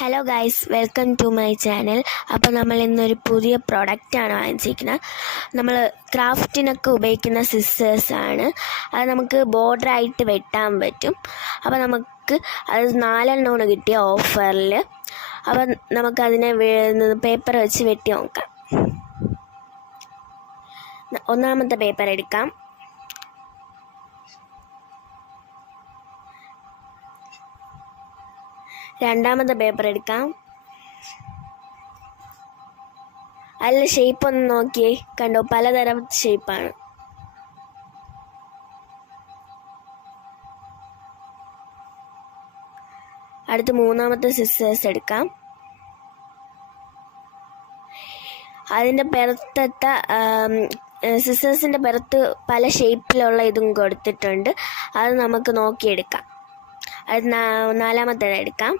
Hello guys, welcome to my channel. അപ്പോൾ നമ്മൾ ഇന്നൊരു പുതിയ പ്രൊഡക്റ്റാണ് വാങ്ങിച്ചിരിക്കുന്നത്. നമ്മൾ ക്രാഫ്റ്റിനൊക്കെ ഉപയോഗിക്കുന്ന സിസേഴ്സാണ്. അത് നമുക്ക് ബോർഡറായിട്ട് വെട്ടാൻ പറ്റും. അപ്പോൾ നമുക്ക് അത് 4 കിട്ടിയ ഓഫറിൽ. അപ്പം നമുക്കതിനെ പേപ്പർ വെച്ച് വെട്ടി നോക്കാം. ഒന്നാമത്തെ പേപ്പർ എടുക്കാം. രണ്ടാമത്തെ പേപ്പർ എടുക്കാം. അതിൽ ഷേപ്പ് ഒന്ന് നോക്കിയേ, കണ്ടോ, പലതരം ഷേപ്പാണ്. അടുത്ത് മൂന്നാമത്തെ സിസേഴ്സ് എടുക്കാം. അതിൻ്റെ പുറത്തത്തെ സിസേഴ്സിൻ്റെ പുറത്ത് പല ഷേപ്പിലുള്ള ഇതും കൊടുത്തിട്ടുണ്ട്. അത് നമുക്ക് നോക്കിയെടുക്കാം. അത് നാലാമത്തേത് എടുക്കാം.